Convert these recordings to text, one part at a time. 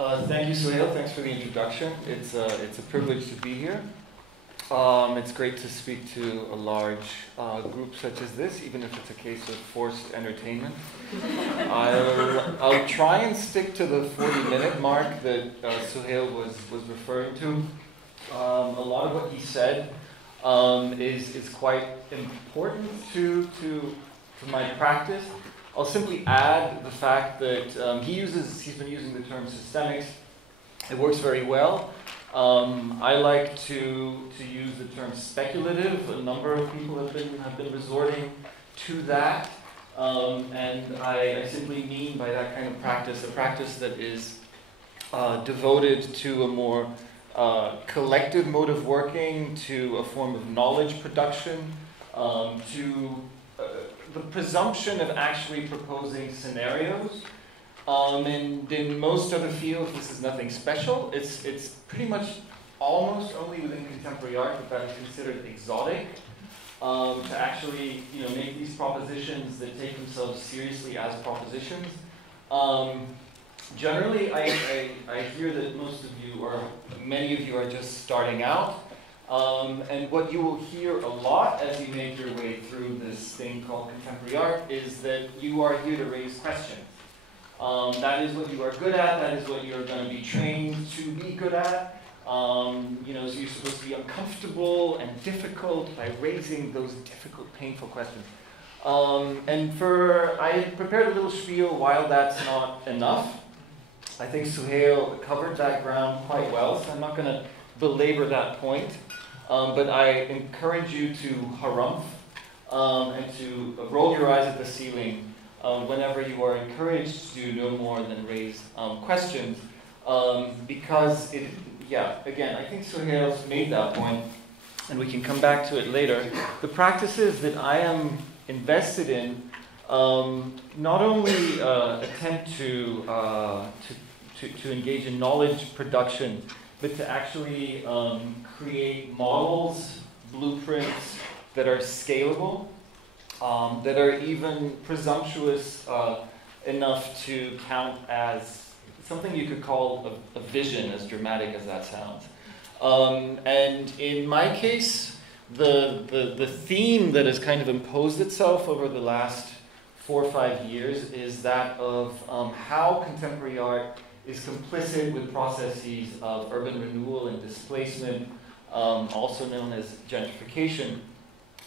Thank you, Suhail. Thanks for the introduction. It's a privilege to be here. It's great to speak to a large group such as this, even if it's a case of forced entertainment. I'll try and stick to the 40-minute mark that Suhail was referring to. A lot of what he said is quite important to my practice. I'll simply add the fact that he's been using the term systemics. It works very well. I like to use the term speculative. A number of people have been resorting to that, and I simply mean by that kind of practice a practice that is devoted to a more collective mode of working, to a form of knowledge production, to the presumption of actually proposing scenarios. And in most other fields, this is nothing special. It's pretty much almost only within contemporary art that is considered exotic, to actually make these propositions that take themselves seriously as propositions. Generally, I hear that most of you, or many of you, are just starting out. And what you will hear a lot as you make your way through this thing called contemporary art is that you are here to raise questions. That is what you are good at. That is what you're going to be trained to be good at. So you're supposed to be uncomfortable and difficult by raising those difficult, painful questions. I prepared a little spiel. While that's not enough, I think Suhail covered that ground quite well, so I'm not going to belabor that point. But I encourage you to harumph and to roll your eyes at the ceiling whenever you are encouraged to do no more than raise questions. Because, again, I think Suhail's made that point, and we can come back to it later. The practices that I am invested in not only attempt to engage in knowledge production, but to actually create models, blueprints that are scalable, that are even presumptuous enough to count as something you could call a vision, as dramatic as that sounds. And in my case, the theme that has kind of imposed itself over the last 4 or 5 years is that of how contemporary art is complicit with processes of urban renewal and displacement, also known as gentrification,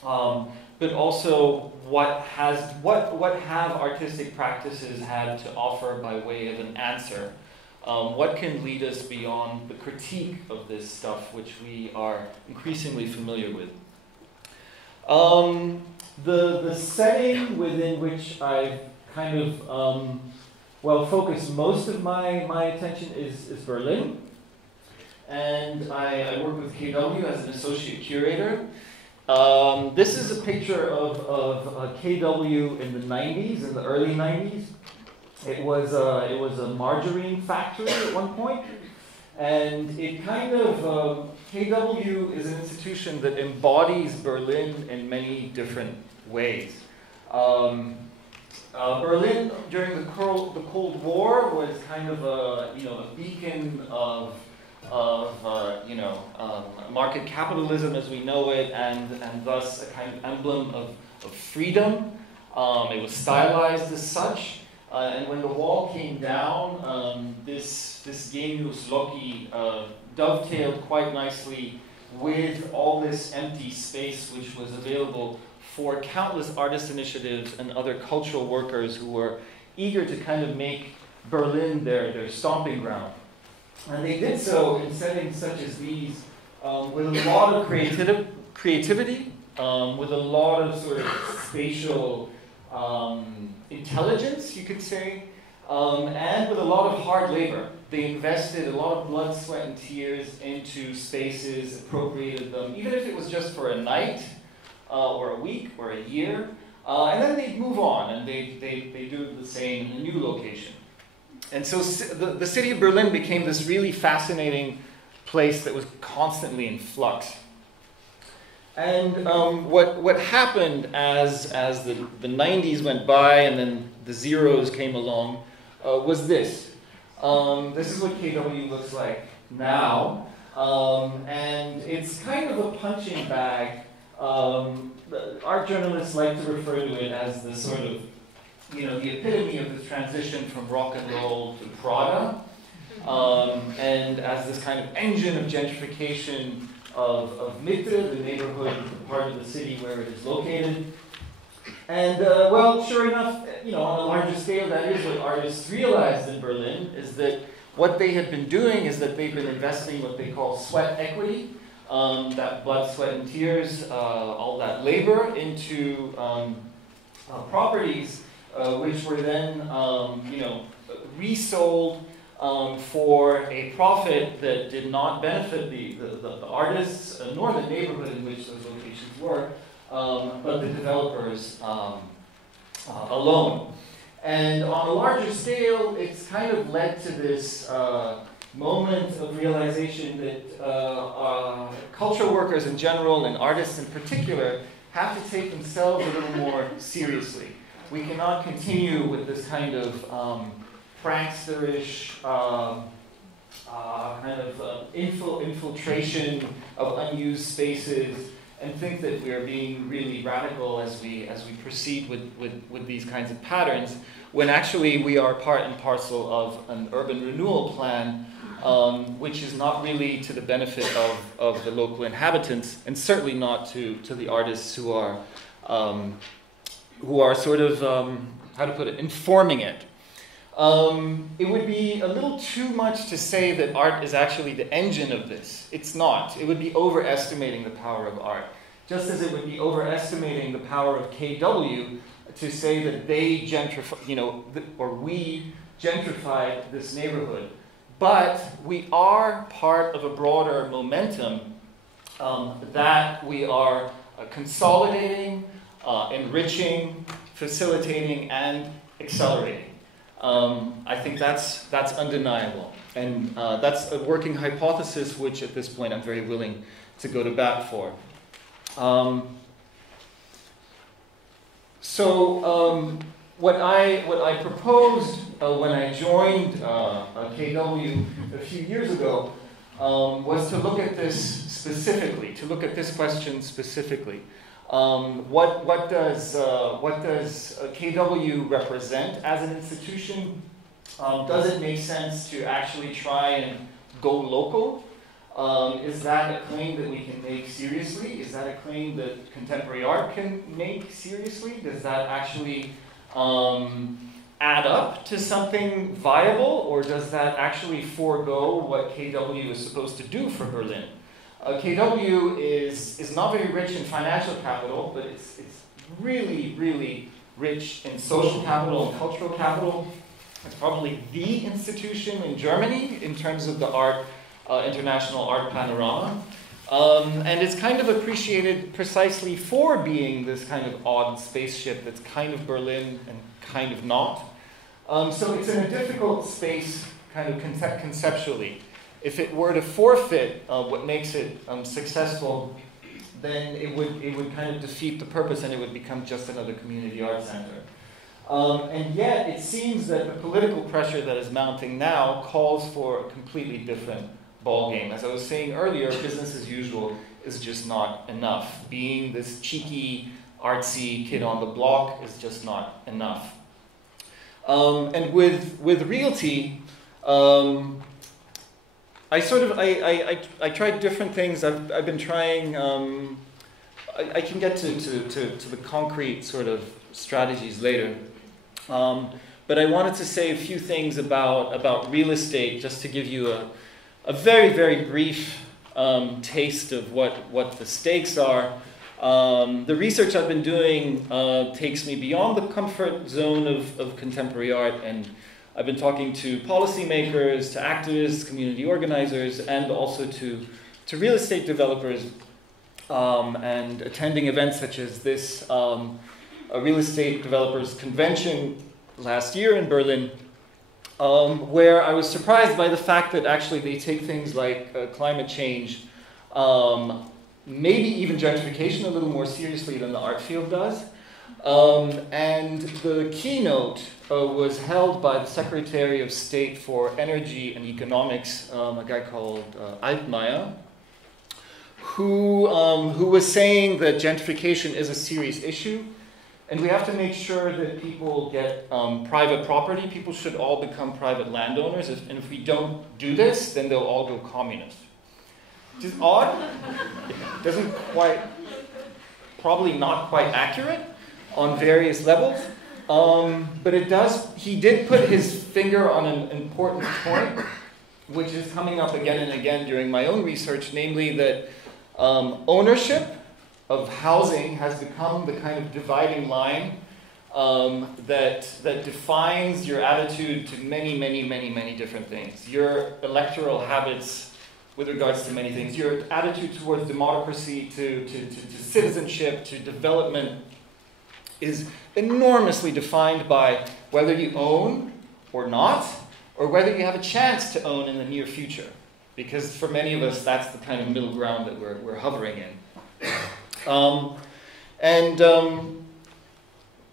but also what have artistic practices had to offer by way of an answer? What can lead us beyond the critique of this stuff, which we are increasingly familiar with? The setting within which I've kind of focus most of my attention is Berlin, and I work with KW as an associate curator. This is a picture of KW in the 90s, in the early 90s. It was a margarine factory at one point, and it kind of KW is an institution that embodies Berlin in many different ways. Berlin during the Cold War was kind of a beacon of market capitalism as we know it, and thus a kind of emblem of freedom. It was stylized as such, and when the wall came down, this genius loci dovetailed quite nicely with all this empty space which was available for countless artist initiatives and other cultural workers who were eager to kind of make Berlin their stomping ground. And they did so in settings such as these, with a lot of creativity, with a lot of sort of spatial intelligence, you could say, and with a lot of hard labor. They invested a lot of blood, sweat, and tears into spaces, appropriated them, even if it was just for a night, or a week, or a year, and then they'd move on, and they do the same in a new location. And so the city of Berlin became this really fascinating place that was constantly in flux. And what happened as the 90s went by and then the zeros came along was this. This is what KW looks like now. And it's kind of a punching bag. Art journalists like to refer to it as the sort of, the epitome of the transition from rock and roll to Prada. And as this kind of engine of gentrification of Mitte, the neighborhood, the part of the city where it is located. And, well, sure enough, on a larger scale, that is what artists realized in Berlin, is that what they had been doing is that they've been investing what they call sweat equity, that blood, sweat, and tears, all that labor into properties which were then, resold for a profit that did not benefit the artists, nor the neighborhood in which those locations were, but the developers alone. And on a larger scale, it's kind of led to this moment of realization that cultural workers in general and artists in particular have to take themselves a little more seriously. We cannot continue with this kind of prankster-ish infiltration of unused spaces, and think that we are being really radical as we proceed with these kinds of patterns, when actually we are part and parcel of an urban renewal plan, which is not really to the benefit of the local inhabitants, and certainly not to the artists who are sort of, how to put it, informing it. It would be a little too much to say that art is actually the engine of this. It's not. It would be overestimating the power of art. Just as it would be overestimating the power of KW to say that they we gentrified this neighborhood. But we are part of a broader momentum that we are consolidating, enriching, facilitating, and accelerating. I think that's undeniable. And that's a working hypothesis which at this point I'm very willing to go to bat for. What I proposed when I joined KW a few years ago was to look at this specifically, to look at this question specifically. What does KW represent as an institution? Does it make sense to actually try and go local? Is that a claim that we can make seriously? Is that a claim that contemporary art can make seriously? Does that actually add up to something viable, or does that actually forego what KW is supposed to do for Berlin? KW is not very rich in financial capital, but it's really, really rich in social capital and cultural capital. It's probably the institution in Germany in terms of the international art panorama. And it's kind of appreciated precisely for being this kind of odd spaceship that's kind of Berlin and kind of not. So it's in a difficult space kind of conceptually. If it were to forfeit what makes it successful, then it would kind of defeat the purpose and it would become just another community art center. And yet it seems that the political pressure that is mounting now calls for a completely different ballgame. As I was saying earlier, business as usual is just not enough. Being this cheeky, artsy kid on the block is just not enough. And with REALTY, I tried different things. I've been trying. I can get to the concrete sort of strategies later. But I wanted to say a few things about real estate, just to give you a very, very brief taste of what the stakes are. The research I've been doing takes me beyond the comfort zone of contemporary art, and I've been talking to policymakers, to activists, community organizers, and also to real estate developers, and attending events such as this a real estate developers convention last year in Berlin, where I was surprised by the fact that actually they take things like climate change, maybe even gentrification, a little more seriously than the art field does. And the keynote was held by the Secretary of State for Energy and Economics, a guy called Altmaier, who was saying that gentrification is a serious issue, and we have to make sure that people get private property. People should all become private landowners, and if we don't do this, then they'll all go communist. Which is odd. Doesn't quite, probably not quite accurate on various levels, but it does. He did put his finger on an important point, which is coming up again and again during my own research, namely that ownership of housing has become the kind of dividing line that defines your attitude to many different things. Your electoral habits with regards to many things, your attitude towards democracy, to citizenship, to development is enormously defined by whether you own or not, or whether you have a chance to own in the near future. Because for many of us, that's the kind of middle ground that we're hovering in.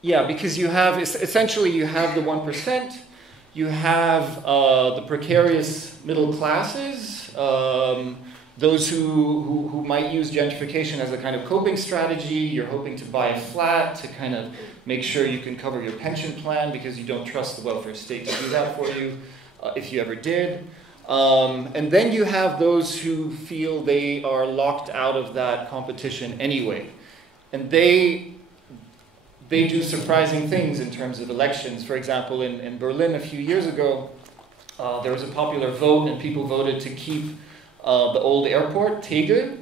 Yeah, because you have, essentially you have the 1%, you have the precarious middle classes, those who might use gentrification as a kind of coping strategy. You're hoping to buy a flat to kind of make sure you can cover your pension plan because you don't trust the welfare state to do that for you, if you ever did. And then you have those who feel they are locked out of that competition anyway. And they do surprising things in terms of elections. For example, in Berlin a few years ago, there was a popular vote and people voted to keep the old airport, Tegel,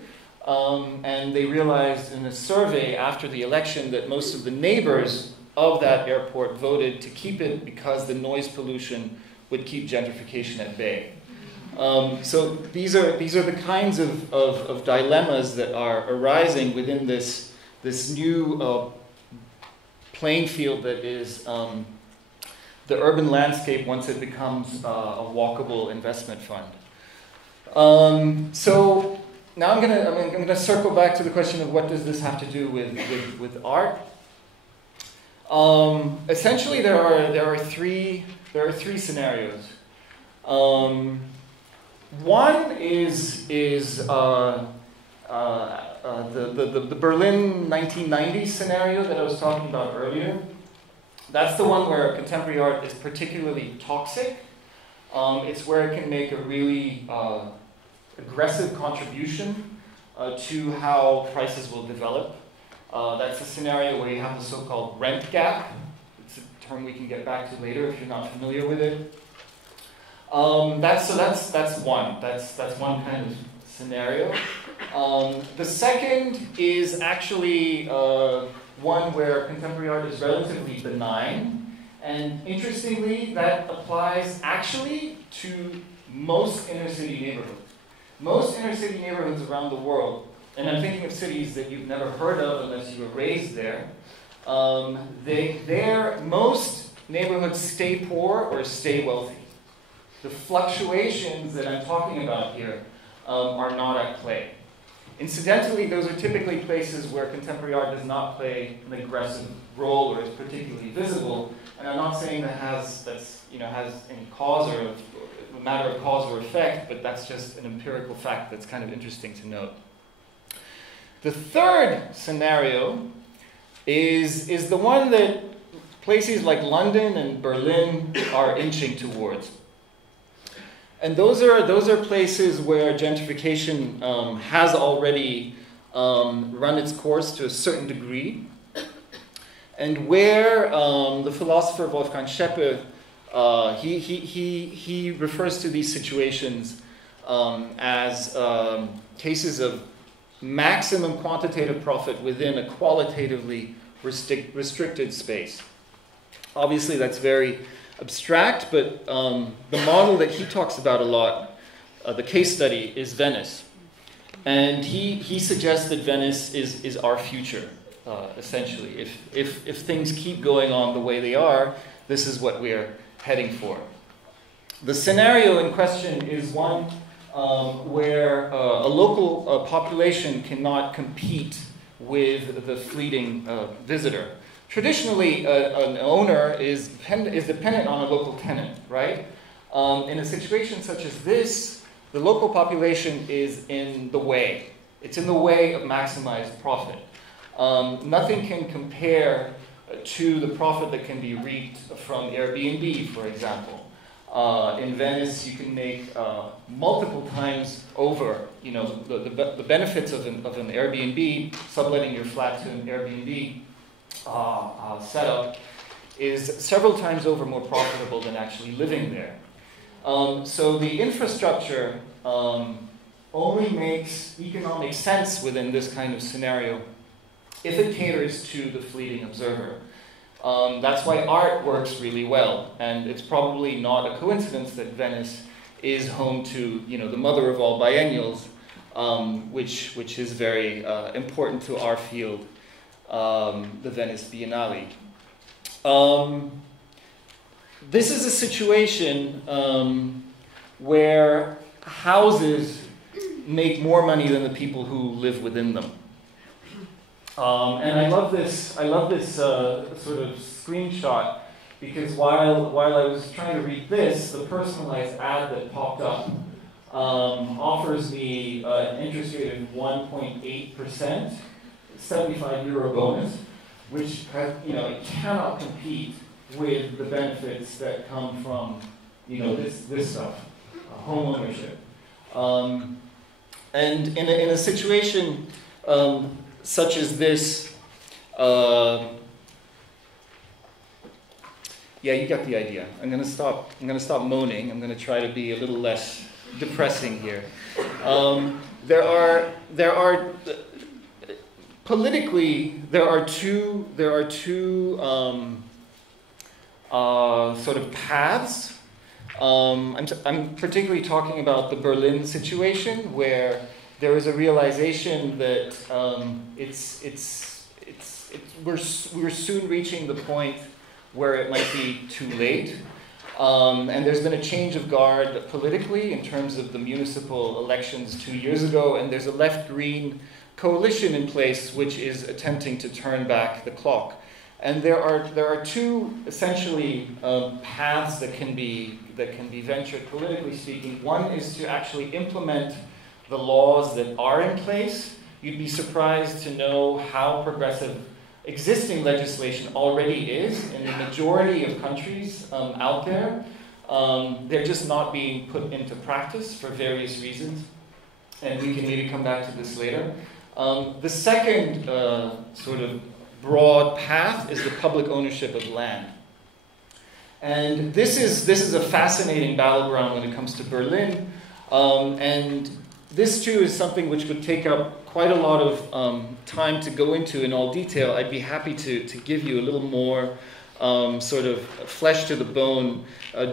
and they realized in a survey after the election that most of the neighbors of that airport voted to keep it because the noise pollution would keep gentrification at bay. So these are the kinds of dilemmas that are arising within this new playing field that is the urban landscape once it becomes a walkable investment fund. So now I'm gonna circle back to the question of what does this have to do with art. Essentially, there are three scenarios. One is the Berlin 1990s scenario that I was talking about earlier. That's the one where contemporary art is particularly toxic. It's where it can make a really aggressive contribution to how prices will develop. That's a scenario where you have the so-called rent gap. It's a term we can get back to later if you're not familiar with it. That's one. That's one kind of scenario. The second is actually one where contemporary art is relatively benign, and interestingly, that applies actually to most inner city neighborhoods. Most inner city neighborhoods around the world, and I'm thinking of cities that you've never heard of unless you were raised there. Most neighborhoods stay poor or stay wealthy. The fluctuations that I'm talking about here are not at play. Incidentally, those are typically places where contemporary art does not play an aggressive role or is particularly visible. And I'm not saying that has any cause or a matter of cause or effect, but that's just an empirical fact that's kind of interesting to note. The third scenario is the one that places like London and Berlin are inching towards. And those are places where gentrification has already run its course to a certain degree, and where the philosopher Wolfgang Scheppe he refers to these situations as cases of maximum quantitative profit within a qualitatively restricted space. Obviously, that's very abstract, but the model that he talks about a lot, the case study, is Venice. And he suggests that Venice is our future, essentially. If things keep going on the way they are, this is what we're heading for. The scenario in question is one where a local population cannot compete with the fleeting visitor. Traditionally, an owner is dependent on a local tenant, right? In a situation such as this, the local population is in the way. It's in the way of maximized profit. Nothing can compare to the profit that can be reaped from Airbnb, for example. In Venice, you can make multiple times over, you know, the benefits of an Airbnb, subletting your flat to an Airbnb setup is several times over more profitable than actually living there. So the infrastructure only makes economic sense within this kind of scenario if it caters to the fleeting observer. That's why art works really well, and it's probably not a coincidence that Venice is home to, you know, the mother of all biennials, which is very important to our field, the Venice Biennale. This is a situation where houses make more money than the people who live within them. And I love this sort of screenshot because while I was trying to read this, the personalized ad that popped up offers me an interest rate of 1.8%, 75 euro bonus, which it cannot compete with the benefits that come from this stuff, home ownership. And in a situation such as this, yeah, you got the idea. I'm gonna stop moaning. I'm gonna try to be a little less depressing here. Politically, there are two sort of paths. I'm particularly talking about the Berlin situation, where there is a realization that we're soon reaching the point where it might be too late. And there's been a change of guard politically in terms of the municipal elections 2 years ago, and there's a left-green coalition in place which is attempting to turn back the clock. And there are two essentially paths that can be ventured politically speaking. One is to actually implement the laws that are in place. You'd be surprised to know how progressive existing legislation already is in the majority of countries out there. They're just not being put into practice for various reasons, and we can maybe come back to this later. The second sort of broad path is the public ownership of land. And this is a fascinating battleground when it comes to Berlin, and this too is something which would take up quite a lot of time to go into in all detail. I'd be happy to give you a little more sort of flesh to the bone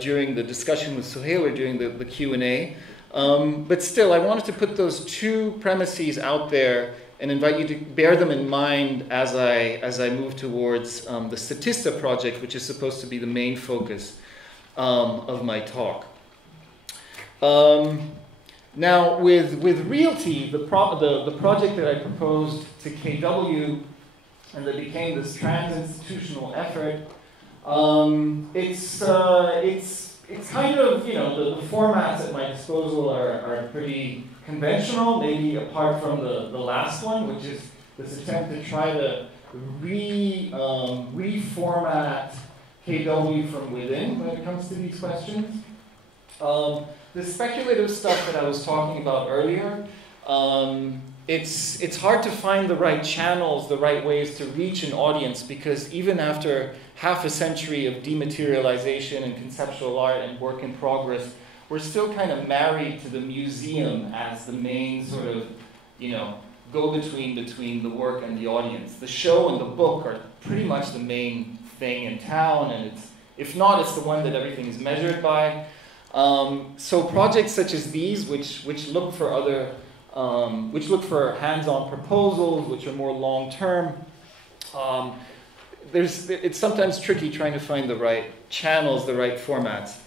during the discussion with Suhail or during the Q&A. But still, I wanted to put those two premises out there and invite you to bear them in mind as I move towards the Statista project, which is supposed to be the main focus of my talk. Now, with REALTY, the project that I proposed to KW, and that became this trans-institutional effort, it's kind of, the formats at my disposal are pretty conventional, maybe apart from the last one, which is this attempt to try to reformat KW from within when it comes to these questions. The speculative stuff that I was talking about earlier, it's hard to find the right channels, the right ways to reach an audience, because even after half a century of dematerialization and conceptual art and work in progress, we're still kind of married to the museum as the main sort of, go-between between the work and the audience. The show and the book are pretty much the main thing in town, and if not, it's the one that everything is measured by. So projects such as these, which look for hands-on proposals, which are more long-term, it's sometimes tricky trying to find the right channels, the right formats.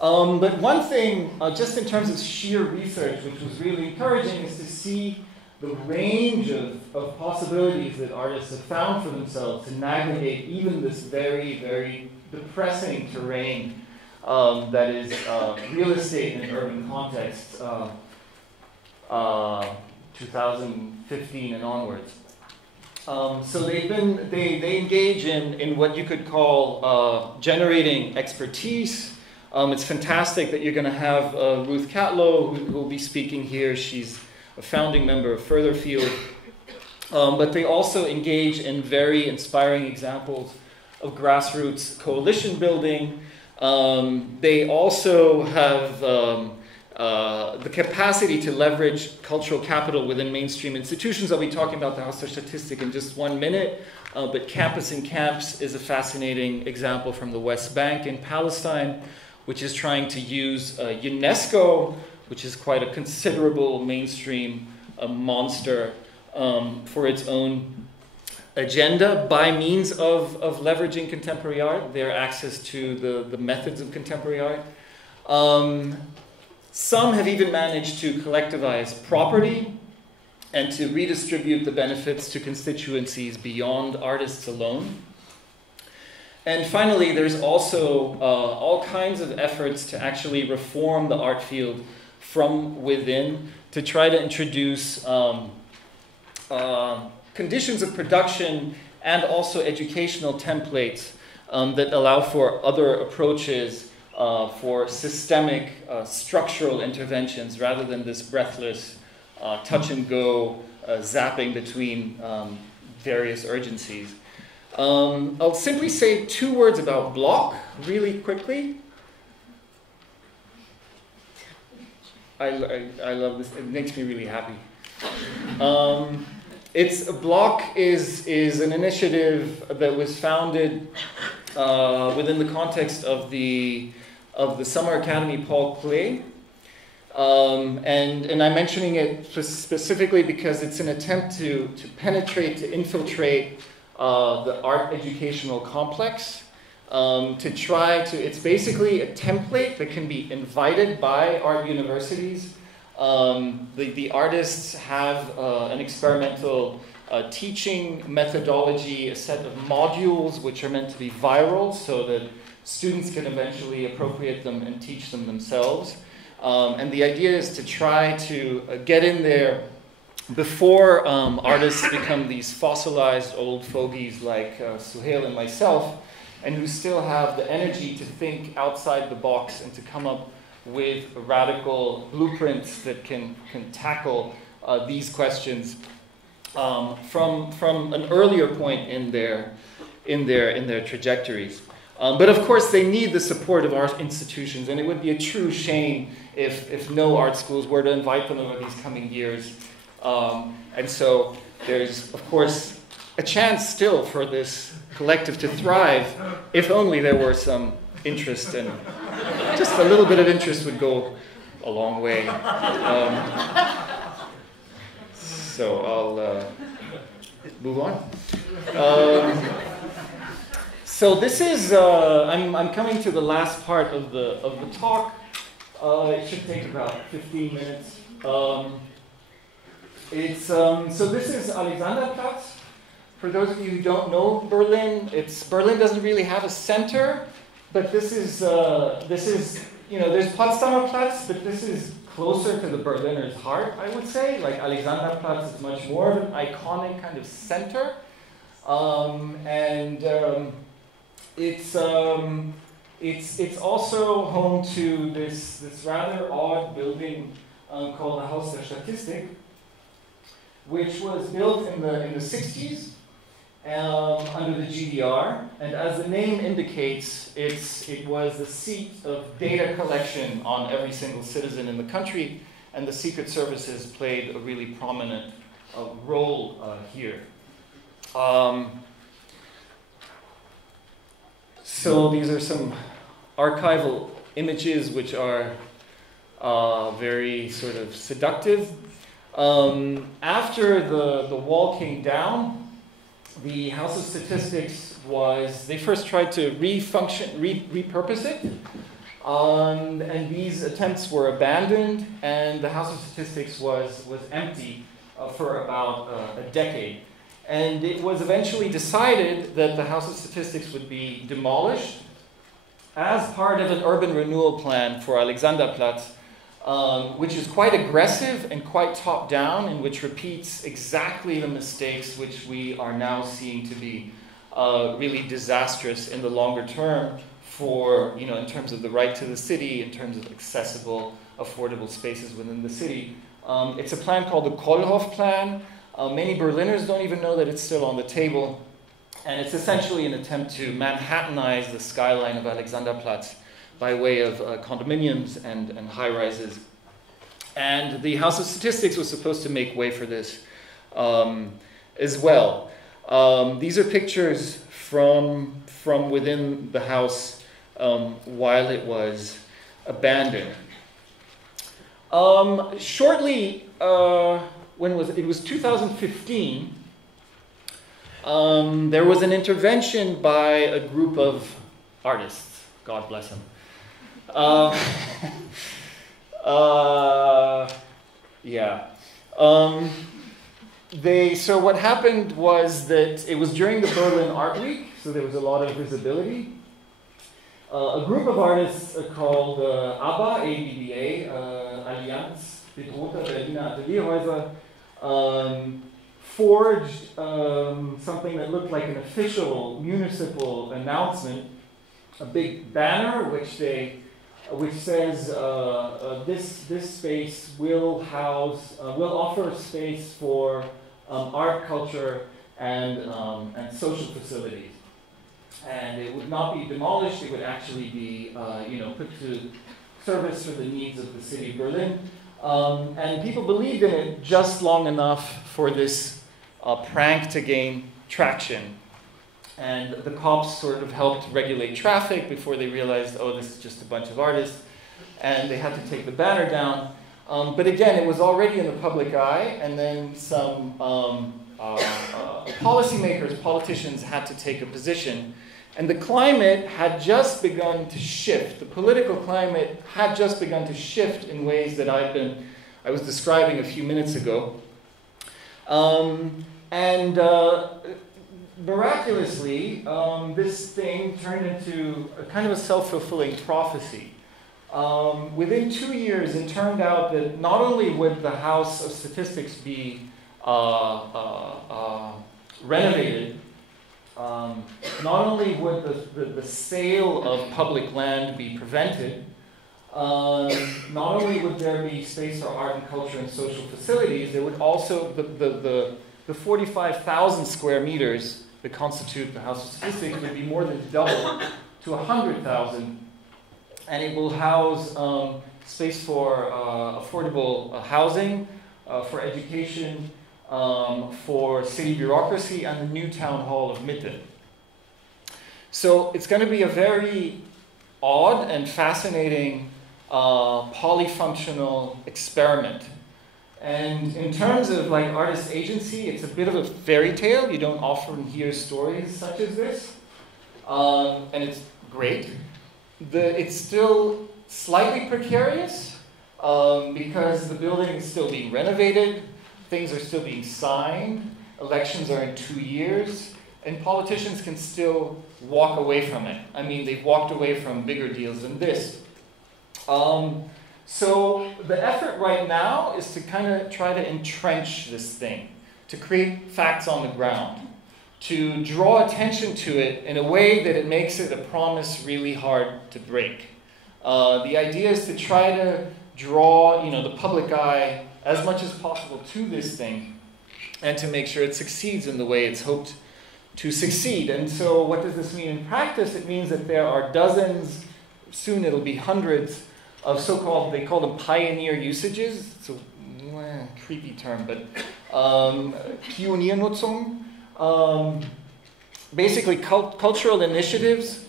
But one thing, just in terms of sheer research, which was really encouraging, is to see the range of possibilities that artists have found for themselves to navigate even this very, very depressing terrain that is real estate in an urban context, 2015 and onwards. So they engage in what you could call generating expertise. It's fantastic that you're going to have Ruth Catlow, who will be speaking here. She's a founding member of Furtherfield. But they also engage in very inspiring examples of grassroots coalition building. They also have the capacity to leverage cultural capital within mainstream institutions. I'll be talking about the Haus der Statistik in just 1 minute, but Campus in Camps is a fascinating example from the West Bank in Palestine, which is trying to use UNESCO, which is quite a considerable mainstream monster, for its own agenda by means of leveraging contemporary art, their access to the methods of contemporary art. Some have even managed to collectivize property and to redistribute the benefits to constituencies beyond artists alone. And finally, there's also all kinds of efforts to actually reform the art field from within to try to introduce conditions of production and also educational templates that allow for other approaches for systemic structural interventions rather than this breathless touch and go zapping between various urgencies. I'll simply say 2 words about block really quickly. I love this. It makes me really happy. Block is an initiative that was founded within the context of the Summer Academy Paul Klee. And I'm mentioning it specifically because it's an attempt to penetrate, to infiltrate the art educational complex, it's basically a template that can be invited by art universities. The artists have an experimental teaching methodology, a set of modules which are meant to be viral so that students can eventually appropriate them and teach them themselves. And the idea is to try to get in there before artists become these fossilized old fogies like Suhail and myself, and who still have the energy to think outside the box and to come up with radical blueprints that can tackle these questions from an earlier point in their trajectories. But of course, they need the support of art institutions, and it would be a true shame if no art schools were to invite them over these coming years. And so there's, of course, a chance still for this collective to thrive, if only there were some interest, and just a little bit of interest would go a long way. So I'll move on. So this is, I'm coming to the last part of the talk. It should take about 15 minutes. So this is Alexanderplatz. For those of you who don't know Berlin, Berlin doesn't really have a center, but this is there's Potsdamer Platz, but this is closer to the Berliner's heart, I would say. Like Alexanderplatz is much more of an iconic kind of center, it's also home to this rather odd building called the Haus der Statistik, which was built in the 60s under the GDR, and as the name indicates, it was the seat of data collection on every single citizen in the country, and the secret services played a really prominent role here. So these are some archival images which are very sort of seductive. After the wall came down, the House of Statistics they first tried to repurpose it, and these attempts were abandoned, and the House of Statistics was empty for about a decade. And it was eventually decided that the House of Statistics would be demolished as part of an urban renewal plan for Alexanderplatz, which is quite aggressive and quite top-down, and which repeats exactly the mistakes which we are now seeing to be really disastrous in the longer term for, in terms of the right to the city, in terms of accessible, affordable spaces within the city. It's a plan called the Cordon Off Plan. Many Berliners don't even know that it's still on the table. And it's essentially an attempt to Manhattanize the skyline of Alexanderplatz by way of condominiums and high-rises. And the House of Statistics was supposed to make way for this as well. These are pictures from within the house while it was abandoned. Shortly, when was it? It was 2015. There was an intervention by a group of artists. God bless them. Yeah. So what happened was that it was during the Berlin Art Week, so there was a lot of visibility. A group of artists called ABBA, ABBA, Allianz Bedrohter Berliner Atelierhäuser, forged something that looked like an official municipal announcement, a big banner which says this space will offer space for art, culture, and social facilities. And it would not be demolished; it would actually be put to service for the needs of the city of Berlin. And people believed in it just long enough for this prank to gain traction. And the cops sort of helped regulate traffic before they realized, oh, this is just a bunch of artists. And they had to take the banner down. But again, it was already in the public eye, and then some politicians had to take a position. And the climate had just begun to shift. The political climate had just begun to shift in ways that I was describing a few minutes ago. Miraculously, this thing turned into a kind of a self-fulfilling prophecy. Within 2 years, it turned out that not only would the House of Statistics be renovated, not only would the sale of public land be prevented, not only would there be space for art and culture and social facilities, there would also, the 45,000 square meters that constitute the House of Statistics would be more than double to 100,000. And it will house space for affordable housing, for education, for city bureaucracy, and the new town hall of Mitte. So it's going to be a very odd and fascinating polyfunctional experiment. And in terms of like artist agency, it's a bit of a fairy tale. You don't often hear stories such as this. And it's great. It's still slightly precarious because the building is still being renovated. Things are still being signed. Elections are in 2 years. And politicians can still walk away from it. I mean, they've walked away from bigger deals than this. So the effort right now is to kind of try to entrench this thing, to create facts on the ground, to draw attention to it in a way that it makes it a promise really hard to break. The idea is to try to draw, the public eye as much as possible to this thing, and to make sure it succeeds in the way it's hoped to succeed. And so what does this mean in practice? It means that there are dozens, soon it'll be hundreds, of so-called, they call them pioneer usages. It's a creepy term, but Pioniernutzung. Basically cultural initiatives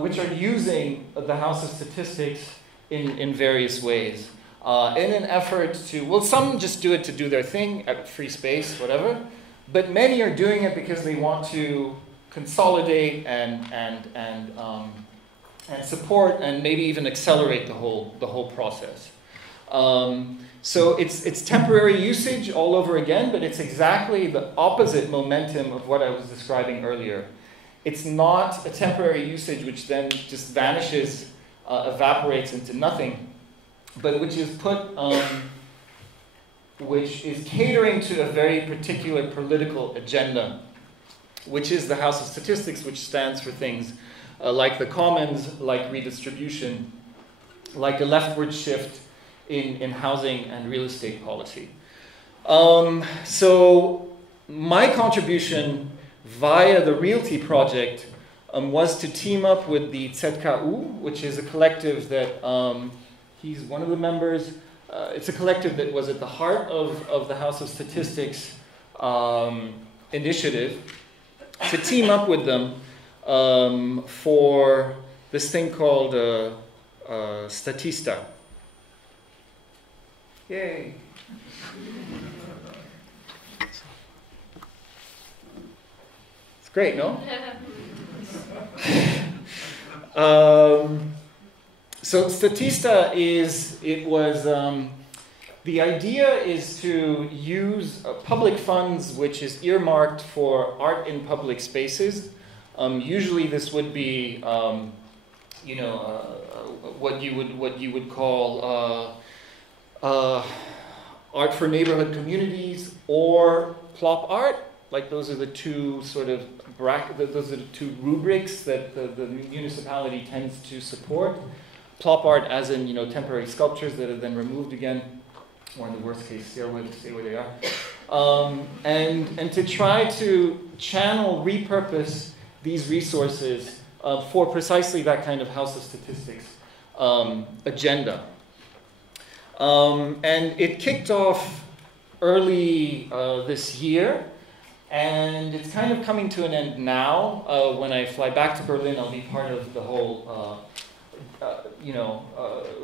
which are using the House of Statistics in various ways. In an effort to, some just do it to do their thing, at free space, whatever, but many are doing it because they want to consolidate and support and maybe even accelerate the whole process. So it's temporary usage all over again, but it's exactly the opposite momentum of what I was describing earlier. It's not a temporary usage which then just vanishes, evaporates into nothing, but which is which is catering to a very particular political agenda, which is the House of Statistics, which stands for things like the commons, like redistribution, like a leftward shift in housing and real estate policy. So my contribution via the REALTY project was to team up with the ZKU, which is a collective that he's one of the members. It's a collective that was at the heart of the House of Statistics initiative, to team up with them for this thing called Statista. Yay! It's great, no? So Statista the idea is to use public funds which is earmarked for art in public spaces. Usually this would be, what you would call art for neighborhood communities or plop art. Like those are the two sort of those are the two rubrics that the municipality tends to support. Plop art, as in temporary sculptures that are then removed again, or in the worst case, stay where they are, and to try to channel, repurpose these resources for precisely that kind of House of Statistics agenda. And it kicked off early this year, and it's kind of coming to an end now. When I fly back to Berlin, I'll be part of the whole,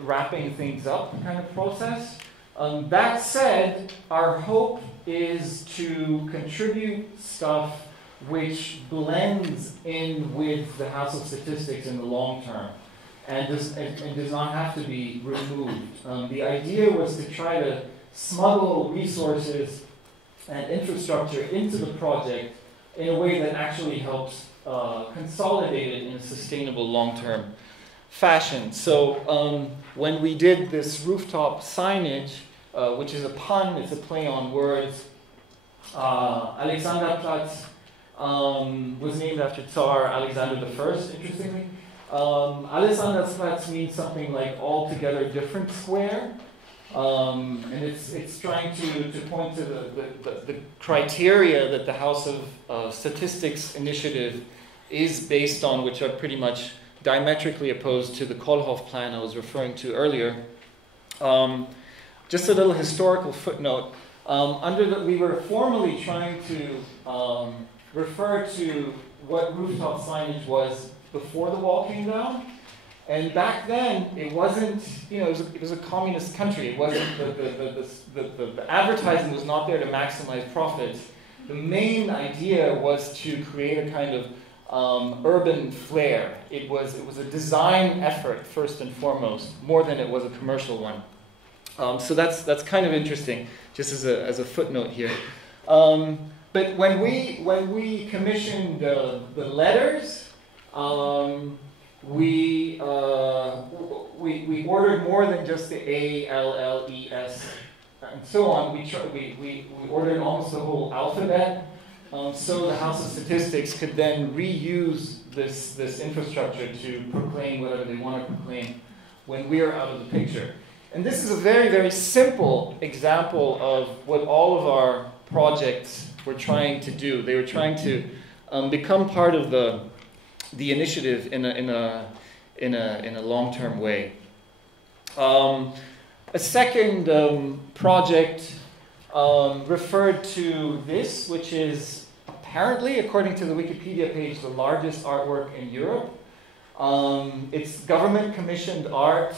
wrapping things up kind of process. That said, our hope is to contribute stuff which blends in with the House of Statistics in the long term and does not have to be removed. The idea was to try to smuggle resources and infrastructure into the project in a way that actually helps consolidate it in a sustainable long-term fashion. So when we did this rooftop signage, which is a pun, it's a play on words, Alexanderplatz was named after Tsar Alexander I, interestingly. Alexanderplatz means something like altogether different square. And it's trying to point to the criteria that the House of Statistics initiative is based on, which are pretty much diametrically opposed to the Cordon Off Plan I was referring to earlier. Just a little historical footnote. We were formally trying to refer to what rooftop signage was before the wall came down. And back then, it wasn't, it was a communist country. It wasn't, the advertising was not there to maximize profits. The main idea was to create a kind of urban flair. It was a design effort, first and foremost, more than it was a commercial one. So that's kind of interesting, just as a footnote here. But when we commissioned the letters, we ordered more than just the A, L, L, E, S, and so on. We ordered almost the whole alphabet, so the House of Statistics could then reuse this infrastructure to proclaim whatever they want to proclaim when we are out of the picture. And this is a very, very simple example of what all of our projects were trying to do. They were trying to become part of the initiative in a long-term way. A second project referred to this, which is apparently, according to the Wikipedia page, the largest artwork in Europe. It's government-commissioned art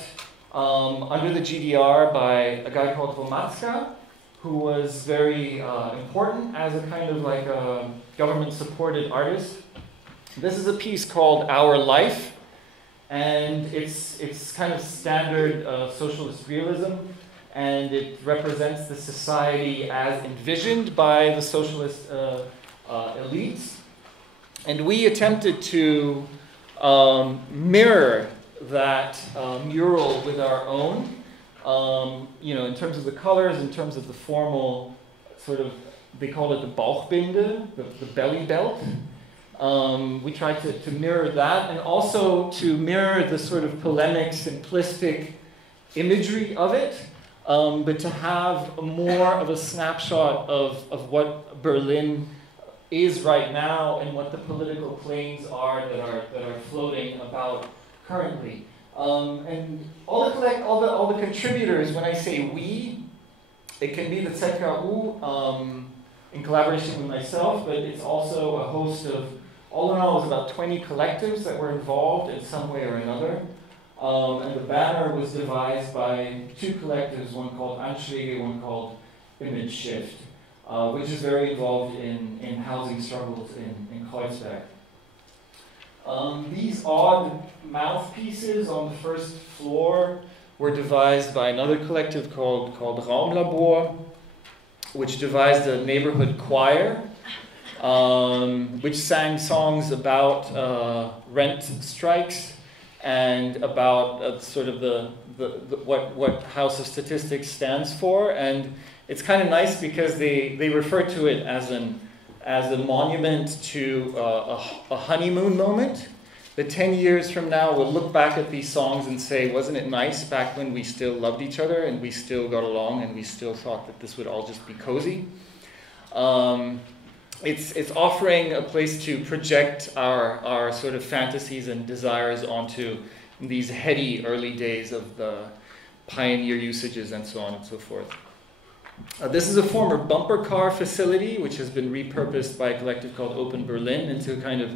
under the GDR by a guy called Hromadska, who was very important as a kind of like a government-supported artist. This is a piece called Our Life, and it's kind of standard socialist realism. and it represents the society as envisioned by the socialist elites. And we attempted to mirror that mural with our own, in terms of the colors, in terms of the formal sort of, they call it the Bauchbinde, the belly belt. We tried to mirror that, and also to mirror the sort of polemic, simplistic imagery of it, but to have more of a snapshot of what Berlin is right now and what the political planes are that are floating about currently. And all the contributors, when I say we, it can be the ZKU in collaboration with myself, but it's also a host of, all in all, it was about 20 collectives that were involved in some way or another. And the banner was devised by two collectives, one called Anschläge, one called Image Shift, which is very involved in housing struggles in Kreuzberg. These odd mouthpieces on the first floor were devised by another collective called Raumlabor, which devised a neighborhood choir, which sang songs about rent strikes and about sort of what House of Statistics stands for. And it's kind of nice because they refer to it as a monument to a honeymoon moment. That 10 years from now we'll look back at these songs and say, wasn't it nice back when we still loved each other and we still got along and we still thought that this would all just be cozy? It's offering a place to project our sort of fantasies and desires onto these heady early days of the pioneer usages and so on and so forth. This is a former bumper car facility which has been repurposed by a collective called Open Berlin into kind of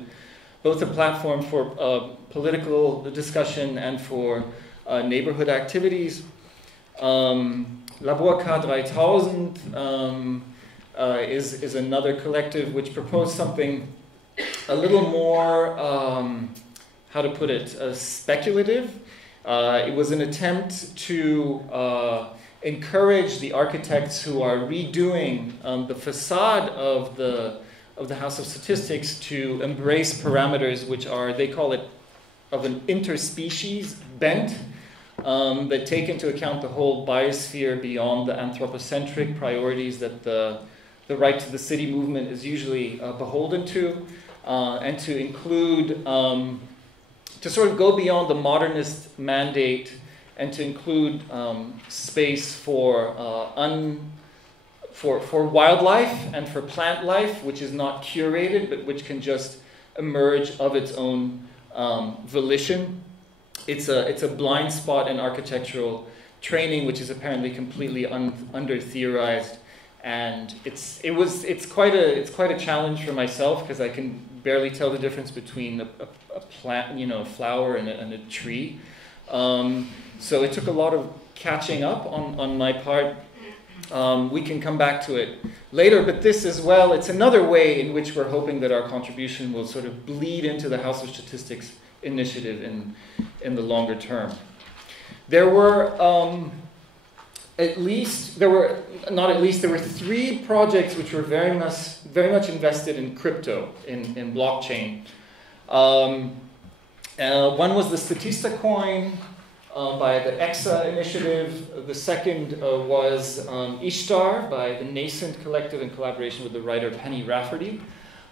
both a platform for political discussion and for neighborhood activities. Labor K3000 is another collective which proposed something a little more, how to put it, speculative. It was an attempt to encourage the architects who are redoing the facade of the House of Statistics to embrace parameters which are, they call it, of an interspecies bent, that take into account the whole biosphere beyond the anthropocentric priorities that the right to the city movement is usually beholden to, and to include, to sort of go beyond the modernist mandate and to include space for wildlife and for plant life, which is not curated, but which can just emerge of its own volition. It's a blind spot in architectural training, which is apparently completely under-theorized, and it's quite a challenge for myself because I can barely tell the difference between a plant, a flower and a tree. So it took a lot of catching up on my part. We can come back to it later, but this as well, it's another way in which we're hoping that our contribution will sort of bleed into the House of Statistics initiative in the longer term. There were there were 3 projects which were very much invested in crypto, in blockchain. One was the Statista coin, by the EXA initiative. The second was Ishtar by the Nascent Collective in collaboration with the writer Penny Rafferty.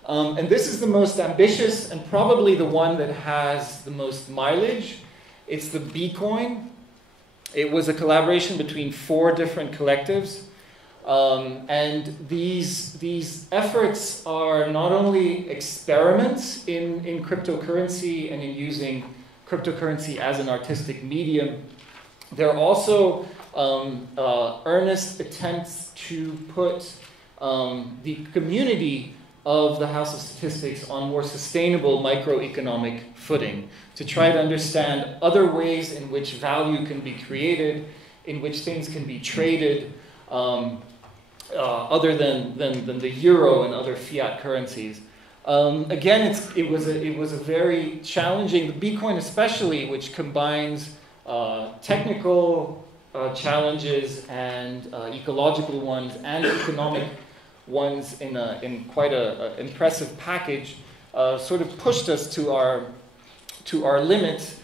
And this is the most ambitious and probably the one that has the most mileage. It's the B-Coin. It was a collaboration between 4 different collectives. And these efforts are not only experiments in cryptocurrency and in using cryptocurrency as an artistic medium, they're also earnest attempts to put the community of the House of Statistics on more sustainable microeconomic footing, to try to understand other ways in which value can be created, in which things can be traded, other than the euro and other fiat currencies. Again, it was a very challenging, the B-Coin especially, which combines technical challenges and ecological ones and economic ones in quite a impressive package sort of pushed us to our limits.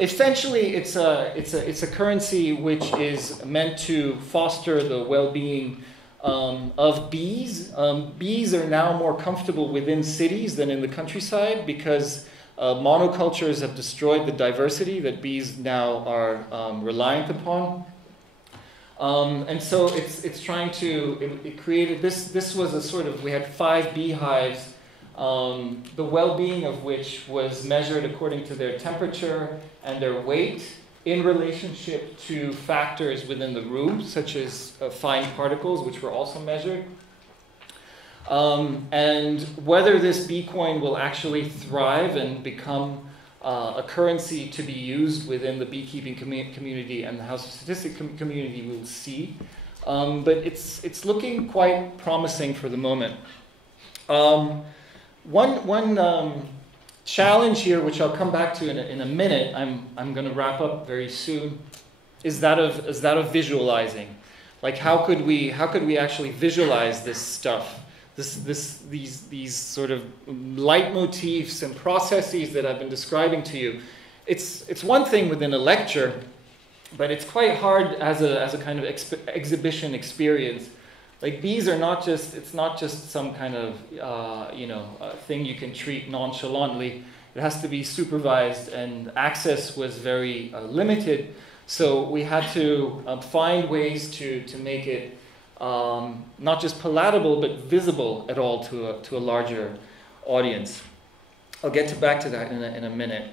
Essentially, it's a currency which is meant to foster the well-being of bees. Bees are now more comfortable within cities than in the countryside because monocultures have destroyed the diversity that bees now are reliant upon. And so it's trying to, it created, this was a sort of, we had 5 beehives, the well-being of which was measured according to their temperature and their weight in relationship to factors within the room, such as fine particles, which were also measured. And whether this bee coin will actually thrive and become a currency to be used within the beekeeping community and the House of Statistics community, we'll see. But it's looking quite promising for the moment. One challenge here, which I'll come back to in a minute, I'm going to wrap up very soon, is that of visualizing. Like, how could we actually visualize this stuff? These sort of leitmotifs and processes that I've been describing to you. It's one thing within a lecture, but it's quite hard as a kind of exhibition experience. Like, bees are not just, it's not just some kind of thing you can treat nonchalantly. It has to be supervised, and access was very limited. So we had to find ways to make it not just palatable, but visible at all to a larger audience. I'll get back to that in a minute.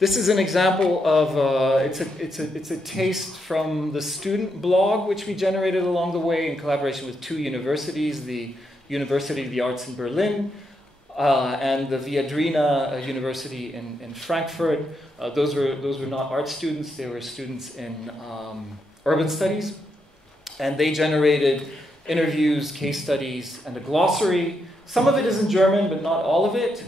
This is an example of it's a taste from the student blog, which we generated along the way in collaboration with 2 universities, the University of the Arts in Berlin and the Viadrina University in Frankfurt. Those were not art students; they were students in urban studies. And they generated interviews, case studies, and a glossary. Some of it is in German, but not all of it.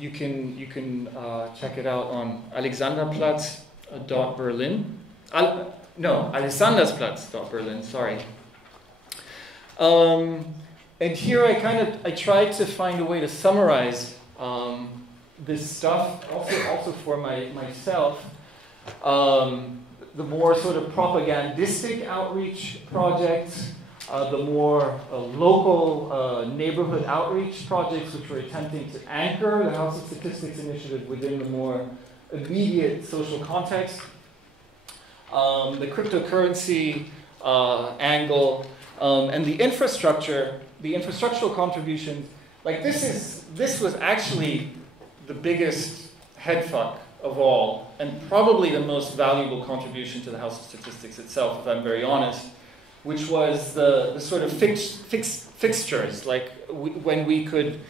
You can check it out on Alexanderplatz.berlin. Alexandersplatz.berlin, sorry. And here I tried to find a way to summarize this stuff, also for myself. The more sort of propagandistic outreach projects, the more local neighborhood outreach projects, which were attempting to anchor the House of Statistics initiative within the more immediate social context. The cryptocurrency angle, and the infrastructural contributions. Like, this was actually the biggest headfuck of all, and probably the most valuable contribution to the House of Statistics itself, if I'm very honest, which was the sort of fixtures, like when we could,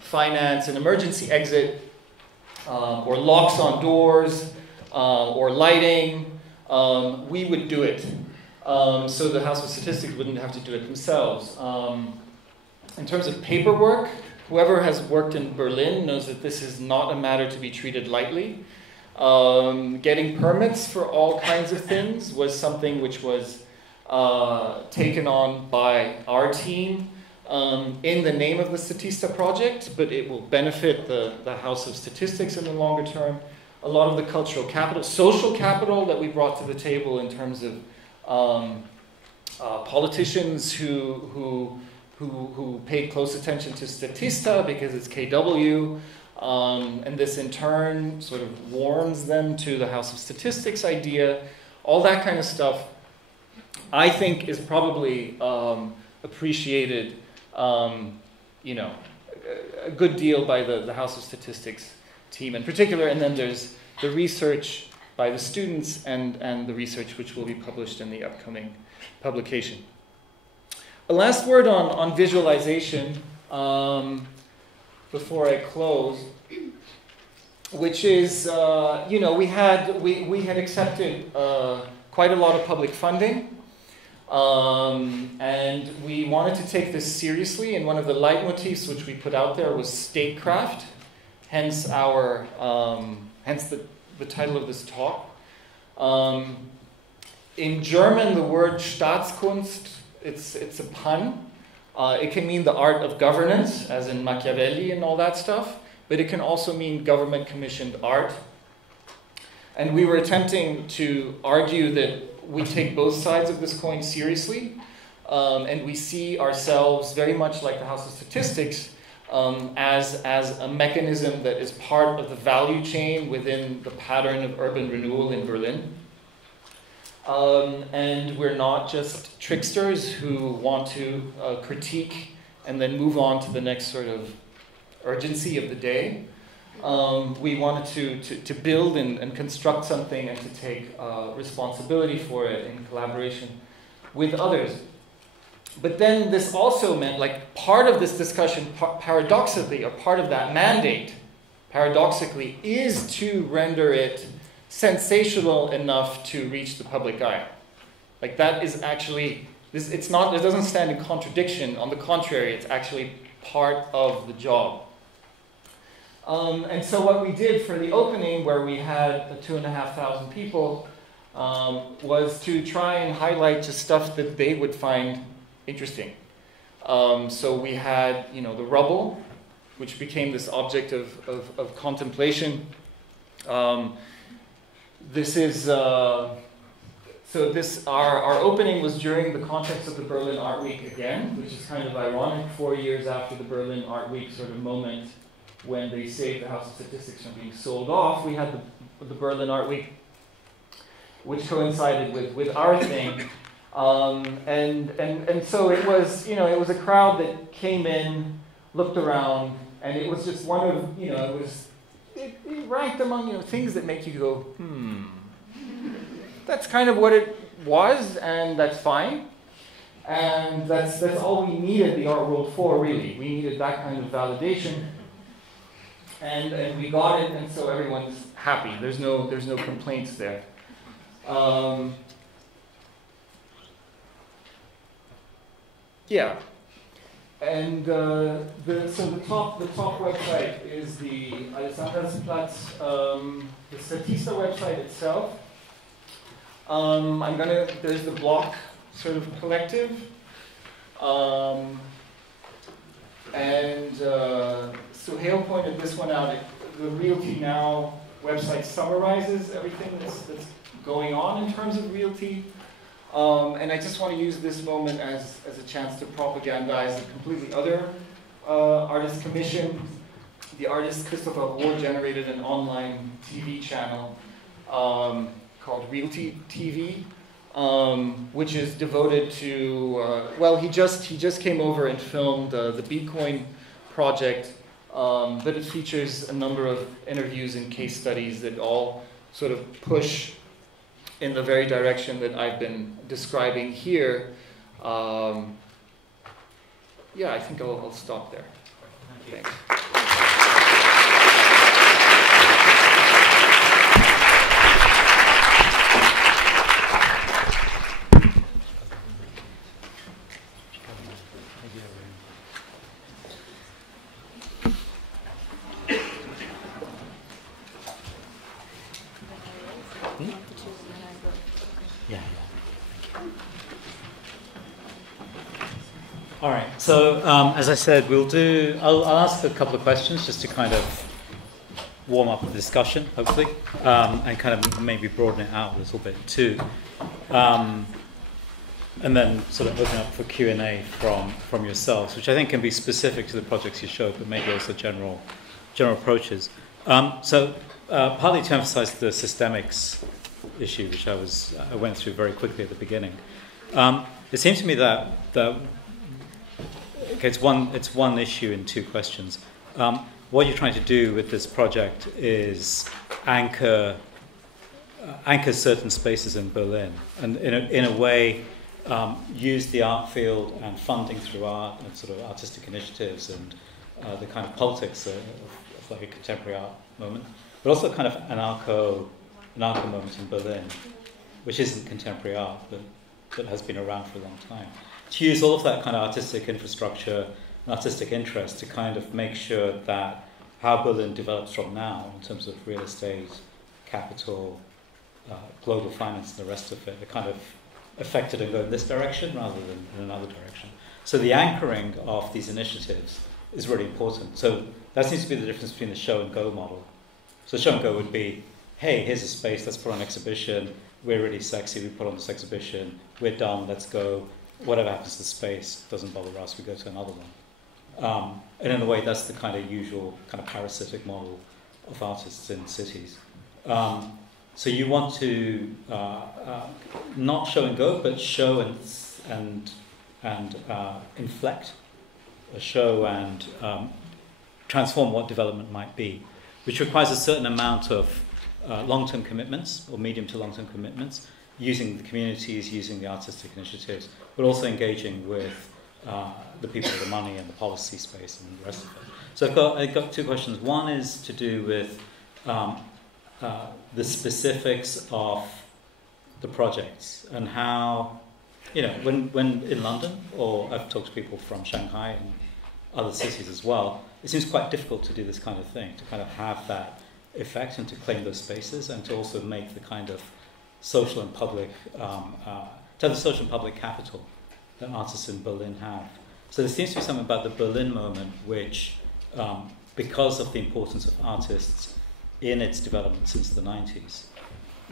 finance an emergency exit, or locks on doors, or lighting. We would do it, so the House of Statistics wouldn't have to do it themselves. In terms of paperwork, whoever has worked in Berlin knows that this is not a matter to be treated lightly. Getting permits for all kinds of things was something which was taken on by our team in the name of the Statista project, but it will benefit the House of Statistics in the longer term. A lot of the cultural capital, social capital that we brought to the table in terms of politicians who paid close attention to Statista because it's KW, and this in turn sort of warms them to the House of Statistics idea. All that kind of stuff, I think, is probably appreciated, a good deal by the House of Statistics team in particular. And then there's the research by the students and the research which will be published in the upcoming publication. A last word on visualization before I close, which is, we had accepted quite a lot of public funding, and we wanted to take this seriously, and one of the leitmotifs which we put out there was Statecraft, hence our hence the title of this talk. In German, the word Staatskunst, it's a pun. It can mean the art of governance, as in Machiavelli and all that stuff, but it can also mean government-commissioned art. And we were attempting to argue that we take both sides of this coin seriously, and we see ourselves very much like the House of Statistics as a mechanism that is part of the value chain within the pattern of urban renewal in Berlin. And we're not just tricksters who want to critique and then move on to the next sort of urgency of the day. We wanted to build and construct something and to take responsibility for it in collaboration with others. But then this also meant, like, part of this discussion, paradoxically, or part of that mandate, paradoxically, is to render it sensational enough to reach the public eye. Like, that is actually, it doesn't stand in contradiction. On the contrary, it's actually part of the job. And so what we did for the opening, where we had 2,500 people, was to try and highlight just stuff that they would find interesting. So we had, the rubble, which became this object of contemplation. This is our opening was during the context of the Berlin Art Week again, which is kind of ironic, 4 years after the Berlin Art Week sort of moment when they saved the House of Statistics from being sold off. We had the Berlin Art Week, which coincided with our thing. And so it was, it was a crowd that came in, looked around, and it was just one of, it ranked among, things that make you go, that's kind of what it was, and that's fine. And that's all we needed the art world for, really. We needed that kind of validation. And we got it, and so everyone's happy. There's no complaints there. Yeah, and so the top website is the Alexandra's the Statista website itself. There's the block sort of collective, and Suhail pointed this one out. The Realty Now website summarizes everything that's going on in terms of realty. And I just want to use this moment as a chance to propagandize a completely other artist commission. The artist Christopher Rohr generated an online TV channel called Realty TV, which is devoted to, he just came over and filmed the Bitcoin project, but it features a number of interviews and case studies that all sort of push in the very direction that I've been describing here. I think I'll stop there. Thanks. All right, so as I said, I'll ask a couple of questions just to kind of warm up the discussion, hopefully, and kind of maybe broaden it out a little bit too. And then sort of open up for Q&A from yourselves, which I think can be specific to the projects you showed, but maybe also general approaches. So partly to emphasize the systemics issue, which I went through very quickly at the beginning. It seems to me that it's one issue in two questions. What you're trying to do with this project is anchor certain spaces in Berlin, and in a way use the art field and funding through art and sort of artistic initiatives and the kind of politics of like a contemporary art moment, but also kind of anarcho moment in Berlin, which isn't contemporary art, but has been around for a long time. To use all of that kind of artistic infrastructure and artistic interest to kind of make sure that how Berlin develops from now in terms of real estate, capital, global finance, and the rest of it, are kind of affected and go in this direction rather than in another direction. So the anchoring of these initiatives is really important. So that seems to be the difference between the show and go model. So show and go would be, hey, here's a space, let's put on an exhibition, we're really sexy, we put on this exhibition, we're done, let's go, whatever happens to the space, doesn't bother us, we go to another one. And in a way, that's the kind of usual kind of parasitic model of artists in cities. So you want to not show and go, but show and inflect, show and transform what development might be, which requires a certain amount of long-term commitments or medium to long-term commitments, using the communities, using the artistic initiatives, but also engaging with the people with the money and the policy space and the rest of it. So I've got two questions. One is to do with the specifics of the projects and how, when in London, or I've talked to people from Shanghai and other cities as well, it seems quite difficult to do this kind of thing, to kind of have that effect and to claim those spaces and to also make the kind of social and public, to have the social and public capital that artists in Berlin have. So there seems to be something about the Berlin moment which, because of the importance of artists in its development since the 90s,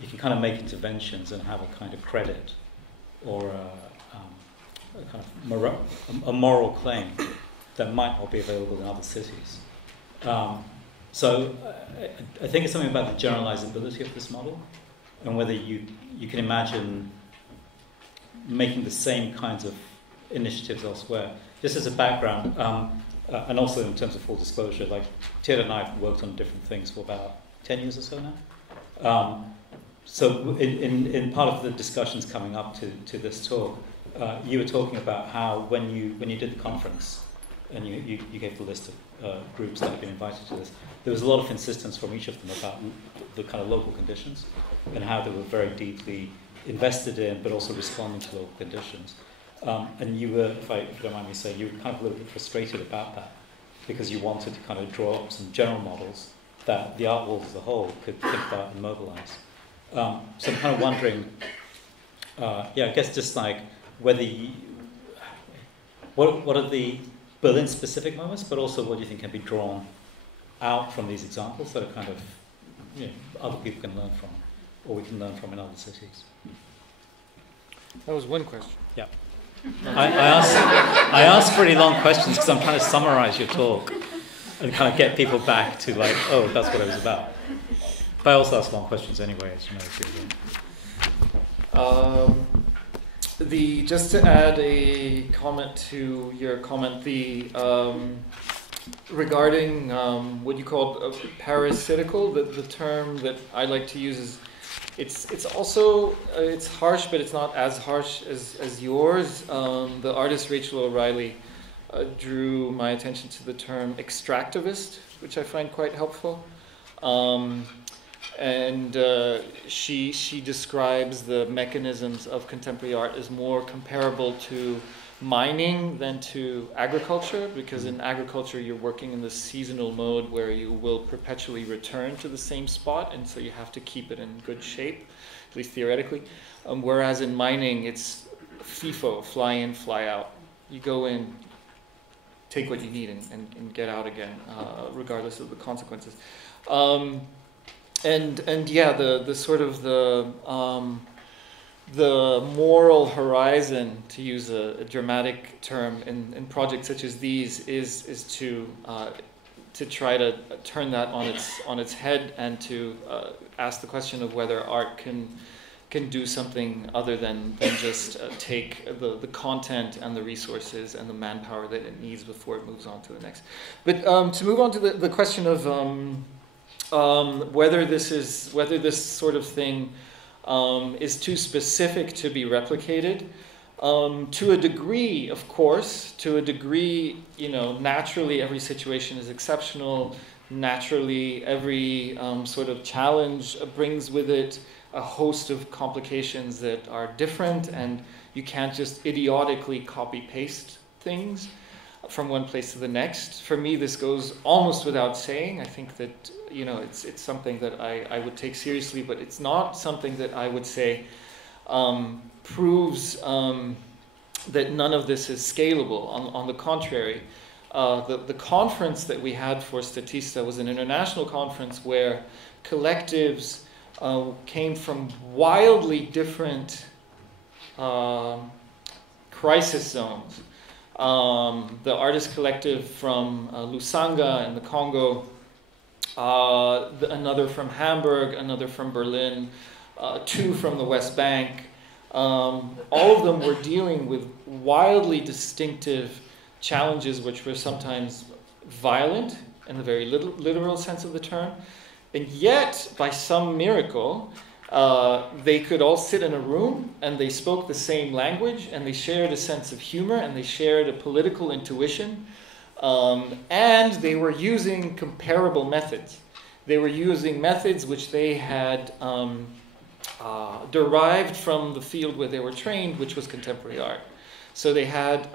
you can kind of make interventions and have a kind of credit or a kind of a moral claim that might not be available in other cities. So I think it's something about the generalizability of this model and whether you can imagine making the same kinds of initiatives elsewhere. Just as a background, and also in terms of full disclosure, like Tirdad and I have worked on different things for about 10 years or so now. So in part of the discussions coming up to this talk, you were talking about how when you did the conference and you gave the list of groups that had been invited to this, there was a lot of insistence from each of them about the kind of local conditions and how they were very deeply invested in, but also responding to local conditions. And you were, if you don't mind me saying, you were kind of a little bit frustrated about that because you wanted to kind of draw up some general models that the art world as a whole could think about and mobilize. So I'm kind of wondering, I guess just like whether what are the Berlin-specific moments, but also what do you think can be drawn out from these examples that are kind of, other people can learn from, or we can learn from in other cities? That was one question. Yeah. I ask pretty long questions because I'm trying to summarize your talk and kind of get people back to like, oh, that's what it was about. But I also ask long questions anyway, as you know. Just to add a comment to your comment, regarding what you called parasitical, the term that I like to use is, it's also it's harsh, but it's not as harsh as yours. The artist Rachel O'Reilly drew my attention to the term extractivist, which I find quite helpful. And she describes the mechanisms of contemporary art as more comparable to mining than to agriculture, because in agriculture you're working in the seasonal mode where you will perpetually return to the same spot, and so you have to keep it in good shape, at least theoretically. Whereas in mining it's FIFO, fly in, fly out. You go in, take what you need, and get out again, regardless of the consequences. And yeah, the sort of the moral horizon, to use a dramatic term, in projects such as these is to try to turn that on its head and to ask the question of whether art can do something other than just take the content and the resources and the manpower that it needs before it moves on to the next. But to move on to the question of whether this sort of thing is too specific to be replicated. To a degree, of course, naturally every situation is exceptional. Naturally, every sort of challenge brings with it a host of complications that are different, and you can't just idiotically copy-paste things. from one place to the next. For me, this goes almost without saying. I think that, you know, it's something that I would take seriously, but it's not something that I would say proves that none of this is scalable. On the contrary, the conference that we had for Statista was an international conference where collectives came from wildly different crisis zones. The artist collective from Lusanga in the Congo, another from Hamburg, another from Berlin, two from the West Bank. All of them were dealing with wildly distinctive challenges which were sometimes violent in the very literal sense of the term. And yet, by some miracle, they could all sit in a room and they spoke the same language and they shared a sense of humor and they shared a political intuition. And they were using comparable methods. They were using methods which they had derived from the field where they were trained, which was contemporary art. So they had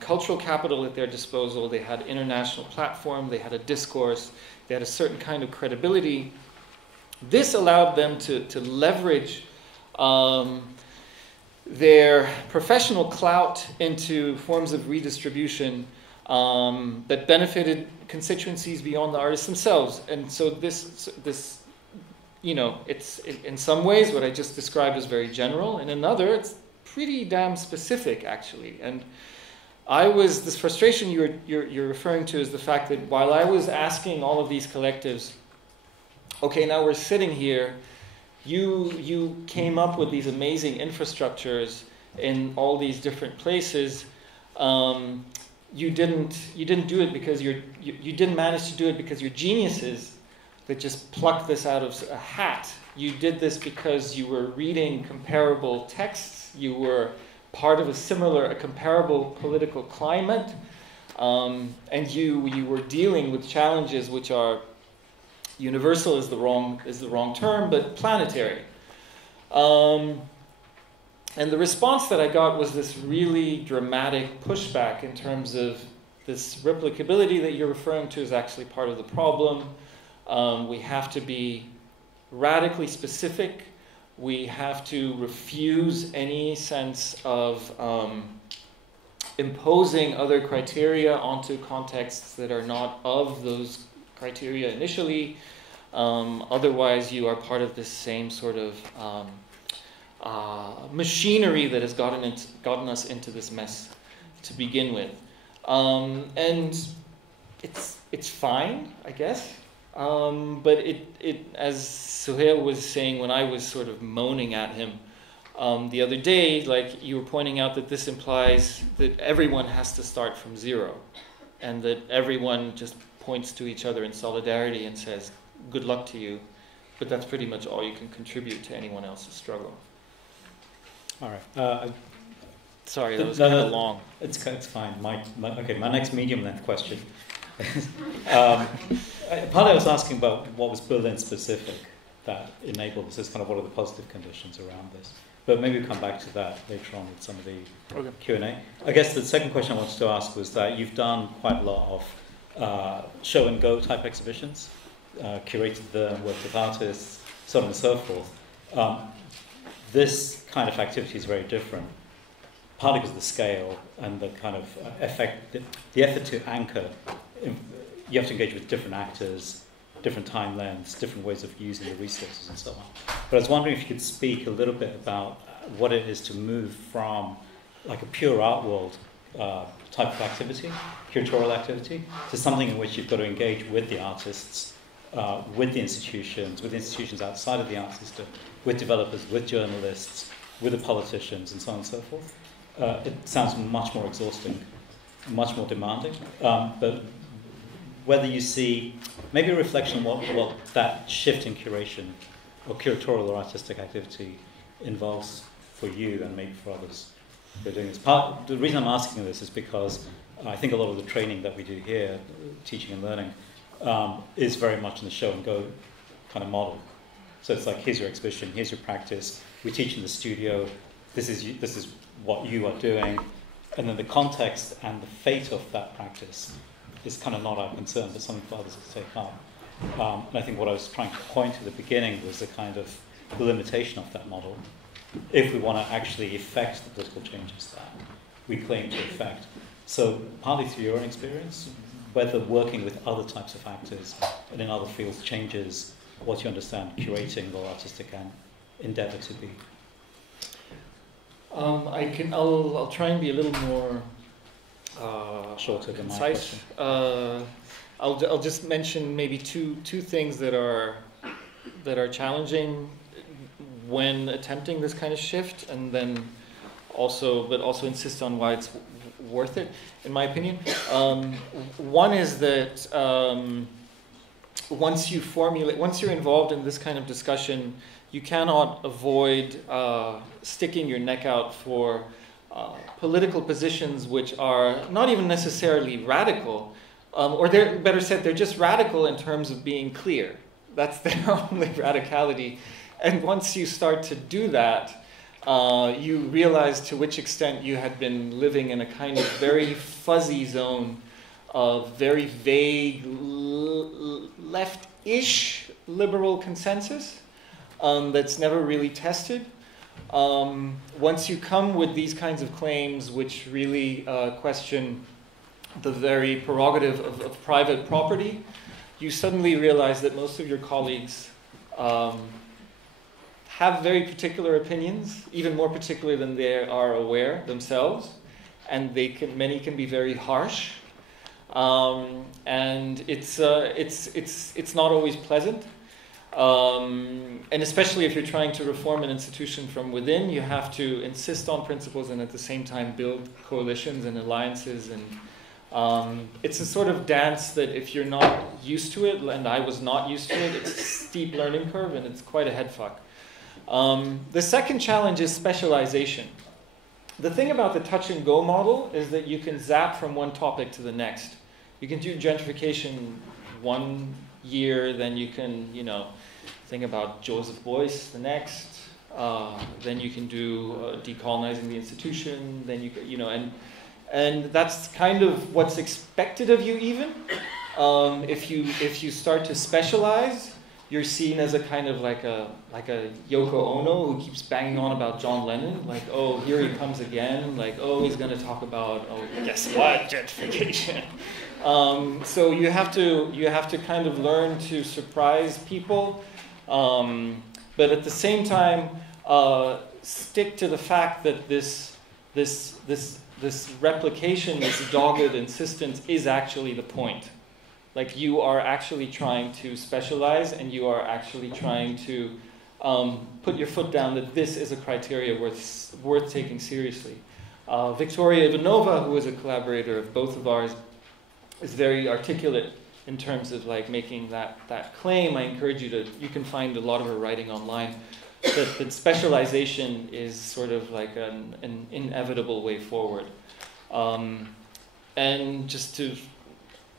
cultural capital at their disposal, they had international platform, they had a discourse, they had a certain kind of credibility. This allowed them to leverage their professional clout into forms of redistribution that benefited constituencies beyond the artists themselves. And so this you know, it's in some ways what I just described is very general. In another, it's pretty damn specific, actually. And this frustration you're referring to is the fact that while I was asking all of these collectives, okay, now we're sitting here, you came up with these amazing infrastructures in all these different places. You didn't do it because you didn't manage to do it because you're geniuses that just plucked this out of a hat. You did this because you were reading comparable texts. You were part of a comparable political climate, and you were dealing with challenges which are universal is the wrong term, but planetary. And the response that I got was this really dramatic pushback in terms of this replicability that you're referring to is actually part of the problem. We have to be radically specific. We have to refuse any sense of imposing other criteria onto contexts that are not of those criteria initially. Otherwise, you are part of this same sort of machinery that has gotten us into this mess to begin with. And it's fine, I guess. But it, as Suhail was saying when I was sort of moaning at him the other day, like you were pointing out that this implies that everyone has to start from zero, and that everyone just points to each other in solidarity and says, "Good luck to you," but that's pretty much all you can contribute to anyone else's struggle. All right. Sorry, that was kind of long. It's fine. My next medium-length question. Partly I was asking about what was Berlin specific that enabled this, kind of what are the positive conditions around this. But maybe we'll come back to that later on with some of the Q&A. I guess the second question I wanted to ask was that you've done quite a lot of show and go type exhibitions, curated them, worked with artists, so on and so forth. This kind of activity is very different, partly because of the scale and the kind of effect, the effort to anchor. You have to engage with different actors, different time lengths, different ways of using the resources and so on. But I was wondering if you could speak a little bit about what it is to move from like a pure art world type of activity, curatorial activity, to something in which you've got to engage with the artists, with the institutions outside of the art system, with developers, with journalists, with the politicians, and so on and so forth. It sounds much more exhausting, much more demanding, but whether you see maybe a reflection on what that shift in curation or curatorial or artistic activity involves for you and maybe for others who are doing this. The reason I'm asking this is because I think a lot of the training that we do here, teaching and learning, is very much in the show and go kind of model. So it's like, here's your exhibition, here's your practice, we teach in the studio, this is what you are doing, And then the context and the fate of that practice is kind of not our concern, but something for others to take up. And I think what I was trying to point to at the beginning was the kind of the limitation of that model. If we want to actually effect the political changes that we claim to effect. So partly through your own experience, whether working with other types of actors and in other fields changes what you understand curating or artistic endeavor to be. I'll try and be a little more shorter than my concise. question. I'll just mention maybe two things that are challenging when attempting this kind of shift, and then also insist on why it's worth it, in my opinion. One is that once you're involved in this kind of discussion, you cannot avoid sticking your neck out for political positions which are not even necessarily radical, or they're just radical in terms of being clear. That's their only radicality. And once you start to do that, you realize to which extent you had been living in a kind of very fuzzy zone of very vague left-ish liberal consensus that's never really tested. Once you come with these kinds of claims which really question the very prerogative of private property, you suddenly realize that most of your colleagues have very particular opinions, even more particular than they are aware themselves, and many can be very harsh, and it's not always pleasant, and especially if you're trying to reform an institution from within, you have to insist on principles and at the same time build coalitions and alliances, and it's a sort of dance that if you're not used to it, and I was not used to it, it's a steep learning curve and it's quite a headfuck. The second challenge is specialization. The thing about the touch and go model is that you can zap from one topic to the next. You can do gentrification one year, then you can, think about Joseph Beuys the next. Then you can do decolonizing the institution. Then and that's kind of what's expected of you. Even if you start to specialize, you're seen as a kind of like a Yoko Ono who keeps banging on about John Lennon, like, oh, here he comes again, like, oh, he's going to talk about, oh, guess what, gentrification. So you have to kind of learn to surprise people, but at the same time stick to the fact that this replication, this dogged insistence, is actually the point. Like, you are actually trying to specialize, and you are actually trying to put your foot down that this is a criteria worth taking seriously. Victoria Ivanova, who is a collaborator of both of ours, is very articulate in terms of like making that claim. I encourage you can find a lot of her writing online, that specialization is sort of like an inevitable way forward. And just to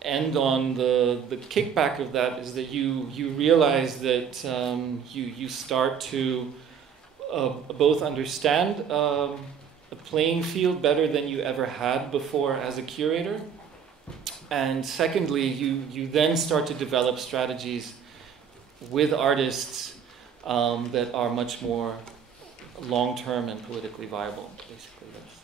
end on the kickback of that is that you realize that you start to both understand a playing field better than you ever had before as a curator, and secondly, you then start to develop strategies with artists that are much more long-term and politically viable. Basically, that's